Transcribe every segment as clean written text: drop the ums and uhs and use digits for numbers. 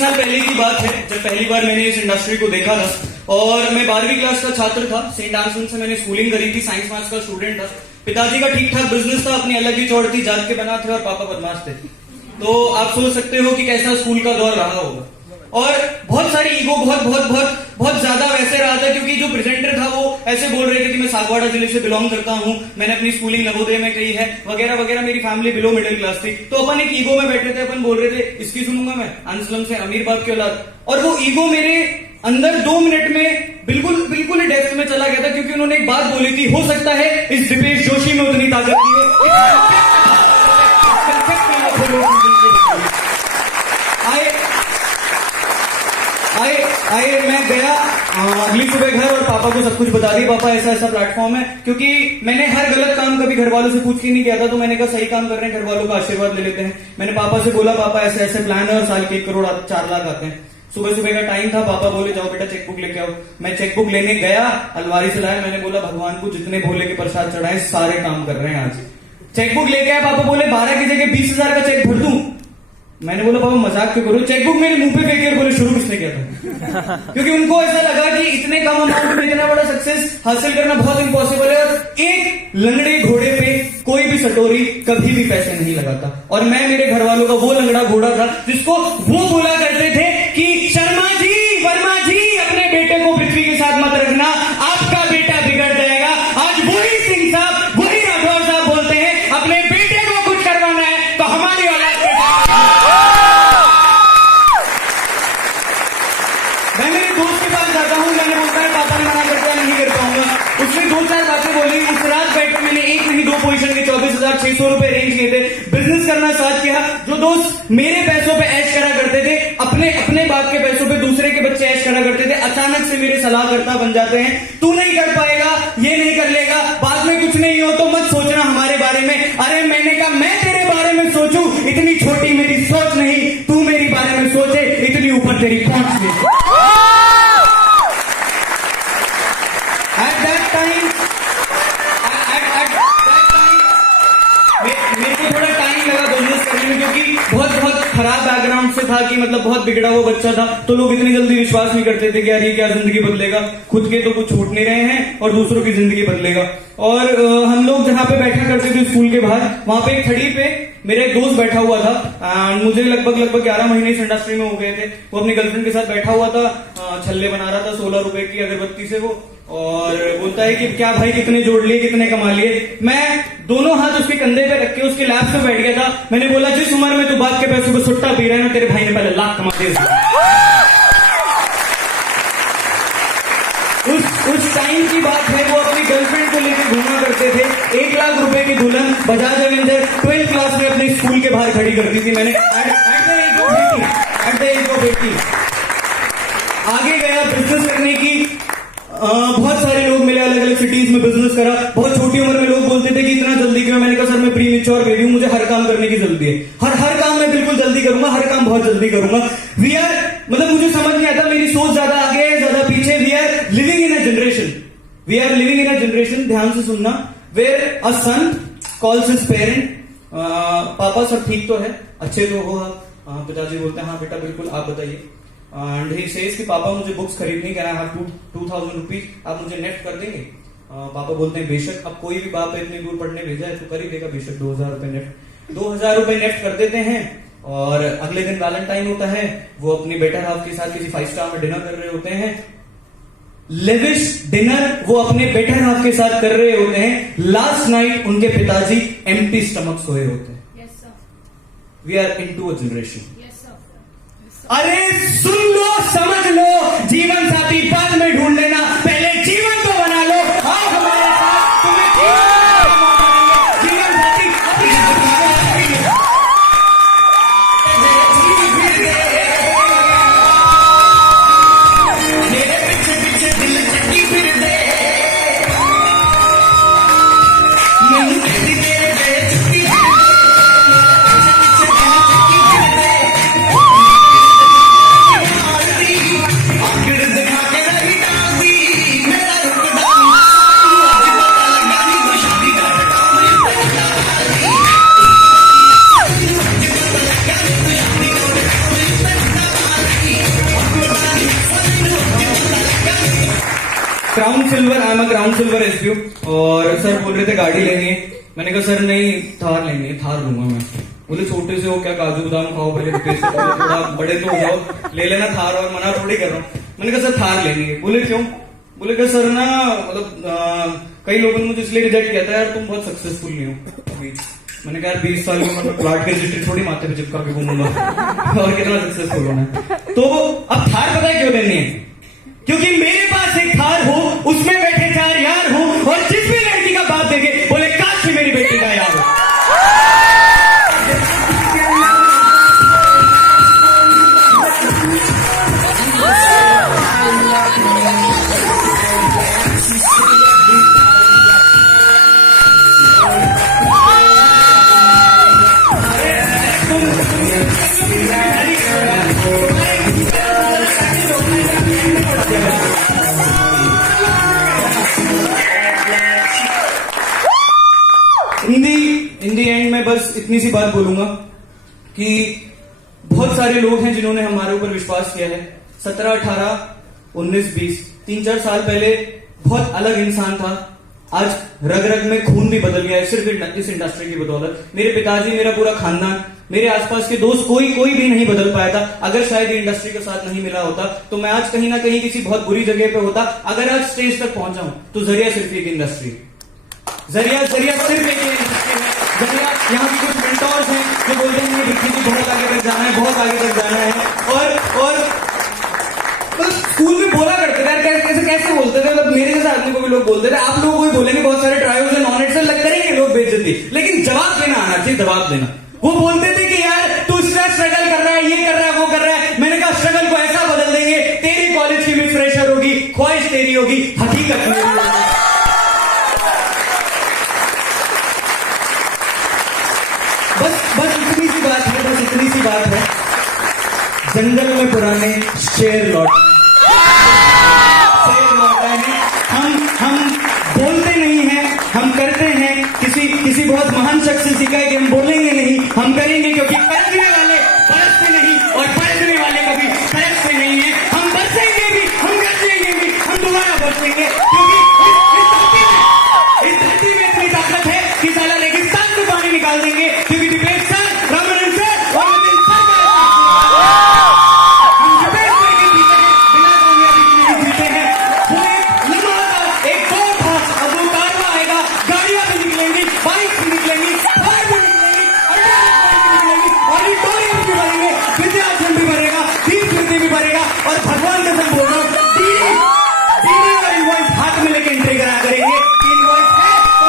साल पहले की बात है जब पहली बार मैंने इस इंडस्ट्री को देखा था और मैं 12वीं क्लास का छात्र था। सेंट आंसवन से मैंने स्कूलिंग करी थी, साइंस मैथ्स का स्टूडेंट था। पिताजी का ठीक ठाक बिजनेस था, अपनी अलग ही चौड़ थी, जात के बना थे और पापा बदमाश थे। तो आप सोच सकते हो कि कैसा स्कूल का दौर रहा होगा। और बहुत सारी ईगो बहुत ज्यादा वैसे रहा था क्योंकि जो प्रेजेंटर था वो ऐसे बोल रहे थे कि मैं सागवाड़ा जिले से बिलोंग करता हूँ, मैंने अपनी स्कूलिंग नवोदय में करी है वगैरह वगैरह, मेरी फैमिली बिलो मिडिल क्लास थी। तो अपन एक ईगो में बैठे थे, अपन बोल रहे थे इसकी सुनूंगा मैं, अंसलम से अमीर बाप की औलाद। और वो ईगो मेरे अंदर 2 मिनट में बिल्कुल ही डेप्थ में चला गया था क्योंकि उन्होंने एक बात बोली थी, हो सकता है इस दिपेश जोशी में उतनी ताकत नहीं हो। आए मैं गया अगली सुबह घर और पापा को सब कुछ बता दिया, पापा ऐसा ऐसा प्लेटफॉर्म है। क्योंकि मैंने हर गलत काम कभी घर वालों से पूछ के नहीं किया था, तो मैंने कहा सही काम कर रहे हैं, घर वालों का आशीर्वाद ले लेते हैं। मैंने पापा से बोला पापा ऐसे ऐसे प्लान है और साल के 1 करोड़ 4 लाख आते हैं। सुबह सुबह का टाइम था, पापा बोले जाओ बेटा चेकबुक लेके आओ। मैं चेकबुक लेने गया, अलमारी से लाया, मैंने बोला भगवान को जितने भोले के प्रसाद चढ़ाए सारे काम कर रहे हैं आज। चेकबुक लेके आया, पापा बोले 12 की जगह 20,000 का चेक भर दूं। मैंने बोला पापा मजाक क्यों करो, चेकबुक मेरे मुंह पे फेंक कर बोले शुरू किसने किया था। क्योंकि उनको ऐसा लगा कि इतने कम अमाउंट में इतना बड़ा सक्सेस हासिल करना बहुत इम्पॉसिबल है और एक लंगड़े घोड़े पे कोई भी सटोरी कभी भी पैसे नहीं लगाता। और मैं मेरे घर वालों का वो लंगड़ा घोड़ा था जिसको वो बोला करते थे कि शर्मा जी वर्मा जी अपने बेटे को पृथ्वी के साथ मत रखना, आपका बेटा बिगड़ जाएगा। आज वही सिंह साहब वही राठौर साहब बोलते हैं अपने बेटे को कुछ करवाना है तो हमारी औलाद के मैं मेरे दोस्त के पास जाता हूँ, मैंने बोलता है पापा ने मना कर दिया नहीं कर पाऊंगा। उसने 2-4 बातें बोली, उस रात बैठ के मैंने एक नहीं 2 पोजीशन के 24,600 रुपए अरेंज किए थे, बिजनेस करना स्टार्ट किया। जो दोस्त मेरे पैसों पे ऐश करा करते थे, अपने बाप के पैसों पे दूसरे के बच्चे ऐश करा करते थे, अचानक से मेरे सलाहकर्ता बन जाते हैं। तू नहीं कर पाएगा, ये नहीं कर लेगा, बाद में कुछ नहीं हो तो मत सोचना हमारे बारे में। अरे मैंने कहा मैं तेरे बारे में सोचूं, इतनी छोटी मेरी सोच नहीं, तू मेरी बारे में सोचे, इतनी ऊपर तेरी पहुंच नहीं। मेरे को थोड़ा टाइम लगा बिजनेस करने में क्योंकि बहुत खराब बैकग्राउंड से था कि मतलब बहुत बिगड़ा हुआ बच्चा था। तो लोग इतनी जल्दी विश्वास नहीं करते थे कि यार ये क्या जिंदगी बदलेगा, खुद के तो कुछ छूट नहीं रहे हैं और दूसरों की जिंदगी बदलेगा। और हम लोग जहाँ पे बैठा करते थे स्कूल के बाहर, वहां पे एक खड़ी पे मेरा एक दोस्त बैठा हुआ था। मुझे लगभग 11 महीने इस इंडस्ट्री में हो गए थे। वो अपनी गर्लफ्रेंड के साथ बैठा हुआ था, छल्ले बना रहा था 16 रुपए की अगरबत्ती से वो, और बोलता है कि क्या भाई कितने जोड़ लिए, कितने कमा लिए। मैं दोनों हाथ उसके कंधे पे रख के उसके लैप पे बैठ गया था। मैंने बोला जिस उम्र में तू बाप के पैसों पे सुट्टा पी रहा है ना, तेरे भाई ने पहले लाख कमा दिए। उस टाइम की बात है, वो अपनी गर्लफ्रेंड को लेकर घूमा करते थे। 1 लाख रुपए की दुल्हन बजाज एवेंजर 12th क्लास में अपने स्कूल के बाहर खड़ी करती थी। मैंने एट द एज ऑफ 80 आगे गया बिजनेस करने की। बहुत सारे लोग मिले अलग अलग करा। बहुत छोटी उम्र में लोग बोलते थे कि इतना जल्दी क्यों, मैंने कहा सर मैं प्री मेच्योर बेबी हूं, मुझे हर काम करने की जल्दी है, हर काम मैं बिल्कुल जल्दी करूंगा, हर काम बहुत जल्दी करूंगा। वी आर, मतलब मुझे समझ नहीं आता मेरी सोच ज्यादा आगे है ज्यादा पीछे। We are living in a generation, ध्यान से सुनना, where a son calls his parent, पापा सब ठीक तो है, अच्छे तो हो आप? पिताजी बोलते हैं हाँ बेटा बिल्कुल, आप बताइए। एंड ही सेज कि पापा मुझे बुक्स खरीदनी, कैन आई हैव 2000 रुपीज, आप मुझे नेफ्ट कर देंगे? पापा बोलते हैं बेशक, अब कोई भी बाप इतनी दूर पढ़ने भेजा है तो कर ही देगा बेशक 2000 रुपए नेफ्ट। 2000 रुपए नेफ्ट कर देते हैं और अगले दिन वैलेंटाइन होता है, वो अपनी बेटर हाफ के साथ किसी 5 स्टार में डिनर कर रहे होते हैं, लेविश डिनर वो अपने बेटर हाफ के साथ कर रहे होते हैं। लास्ट नाइट उनके पिताजी एम्प्टी स्टमक सोए होते हैं। We are into a generation. अरे सुन लो, समझ लो, जीवन साथी बाद में ढूंढ लेना, पहले जीवन को बना लो। आओ हमारे साथ, तुम्हें जीवन साथी मेरे पीछे पीछे दिल चक्की फिर दे, नहीं कहती तेरे बेइज्जती फिर crown silver, I am a crown silver SPU. और सर बोल रहे थे गाड़ी लेनी है, मैंने कहा सर नहीं थार लेनी है, थार लूंगा मैं। बोले छोटे से हो क्या, काजू बादाम खाओ पहले, थोड़ा बड़े तो हो जाओ, ले लेना थार, और मना थोड़ी कर रहा हूँ। मैंने कहा सर थार लेनी है। बोले क्यों? बोले कहा सर ना मतलब कई लोगों ने मुझे इसलिए रिजेक्ट किया था यार तुम बहुत सक्सेसफुल नहीं हो अभी। मैंने कहा 20 साल में मतलब प्लाट के रजिस्ट्री थोड़ी माथे पे चिपका के घूमूंगा और कितना सक्सेसफुल होना है। तो अब थार पता है क्यों लेनी है? क्योंकि मेरे पास एक थार हो, उसमें बैठे 4 यार हो, और जिस भी लड़की का बाप देखे बोले काश ही मेरी बेटी का यार हो। इन दी एंड में बस इतनी सी बात बोलूंगा कि बहुत सारे लोग हैं जिन्होंने हमारे ऊपर विश्वास किया है। 17, 18, 19, 20, 3-4 साल पहले बहुत अलग इंसान था, आज रग रग में खून भी बदल गया है सिर्फ इस इंडस्ट्री की बदौलत। मेरे पिताजी, मेरा पूरा खानदान, मेरे आसपास के दोस्त, कोई भी नहीं बदल पाया था। अगर शायद इंडस्ट्री के साथ नहीं मिला होता तो मैं आज कहीं ना कहीं किसी बहुत बुरी जगह पे होता। अगर आज स्टेज तक पहुंचा हूं तो जरिया सिर्फ एक इंडस्ट्री, जरिया सिर्फ एक इंडस्ट्री है। जरिया यहाँ की कुछ मेंटोर्स हैं जो बोलते हैं कि बहुत आगे तक जाना है, बहुत आगे तक जाना है। और मतलब स्कूल में बोला करते थे, कैसे बोलते थे, मतलब मेरे जैसे आदमी को भी लोग बोलते थे, आप लोगों को भी बोलेंगे बहुत सारे ट्रायल्स एंड नॉन से लग करेंगे लोग बेइज्जती, लेकिन जवाब देना आना चाहिए, जवाब देना। वो बोलते थे कि यार तू इसका स्ट्रगल कर रहा है, ये कर रहा है, वो कर रहा है। मैंने कहा स्ट्रगल को ऐसा बदल देंगे, तेरी कॉलेज की मिस फ्रेशर होगी, ख्वाहिश तेरी होगी, हकीकत मेरी होगी। बस इतनी सी बात है, बस इतनी सी बात है। जंगल में पुराने शेर लौट है। हम बोलते नहीं हैं, हम करते हैं। किसी बहुत महान शख्स से सीखा है कि हम बोलेंगे नहीं, हम करेंगे, क्योंकि करने वाले बरसते नहीं और बरसने वाले कभी तरसते नहीं है। हम बरसेंगे भी, हम गरजेंगे भी, हम दोबारा बरसेंगे, क्योंकि इस धरती में इतनी ताकत है कि साला रेगिस्तान से पानी निकाल देंगे, क्योंकि दिपेश सर, रमन सर और नितिन सर हम दिपेश सर के पीछे बिना कामयाबी के नहीं जीते हैं। वो एक लम्हा था, एक दौर था, अब वो कारवा आएगा, गाड़ियां भी निकलेंगी, बाइक भी निकलेंगी, कार भी निकलेंगी, और ये टोली भी भरेंगे, विद्यार्थी भी भरेगा, दीप ज्योति भी भरेगा, और भगवान का सब बोल रहा हूँ डीडी और इनवॉइस हाथ में लेके एंट्री करा करेंगे। इनवॉइस है तो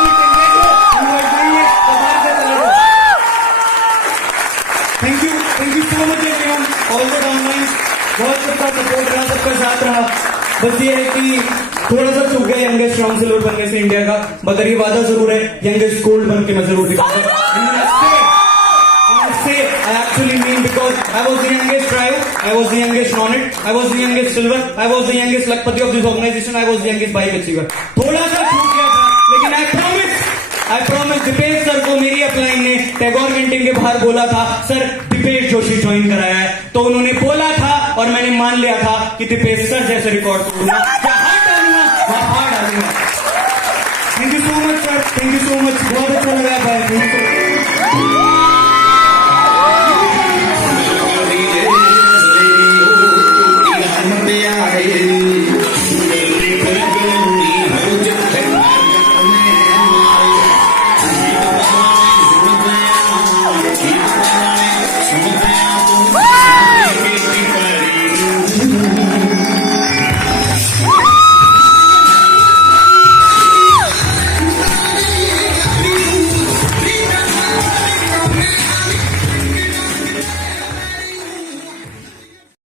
इनवॉइस नहीं है तो बाहर से चले जाओ। Thank you so much everyone, all the online, बहुत सबका सपोर्ट रहा, सबका साथ रहा। बस ये है कि थोड़ा सा चूक गया यंगेस्ट राउंड सिल्वर बनने से इंडिया का, मगर ये वादा जरूर है यंगेस्ट गोल्ड बन के मैं जरूर दिखाऊंगा। I actually mean because I was the youngest tribe, I was the youngest non-it, I was the youngest silver, I was the youngest lakpati of this organization, I was the youngest bike achiever. थोड़ा सा छूट गया था, लेकिन I promise Dipesh sir को मेरी upline ने Tagore canteen के बाहर बोला था, सर दीपेश जोशी ज्वाइन कराया है, तो उन्होंने बोला था और मैंने मान लिया था कि दीपेश सर जैसे रिकॉर्ड तोड़ूंगा, जहां डालूंगा वहां डालूंगा।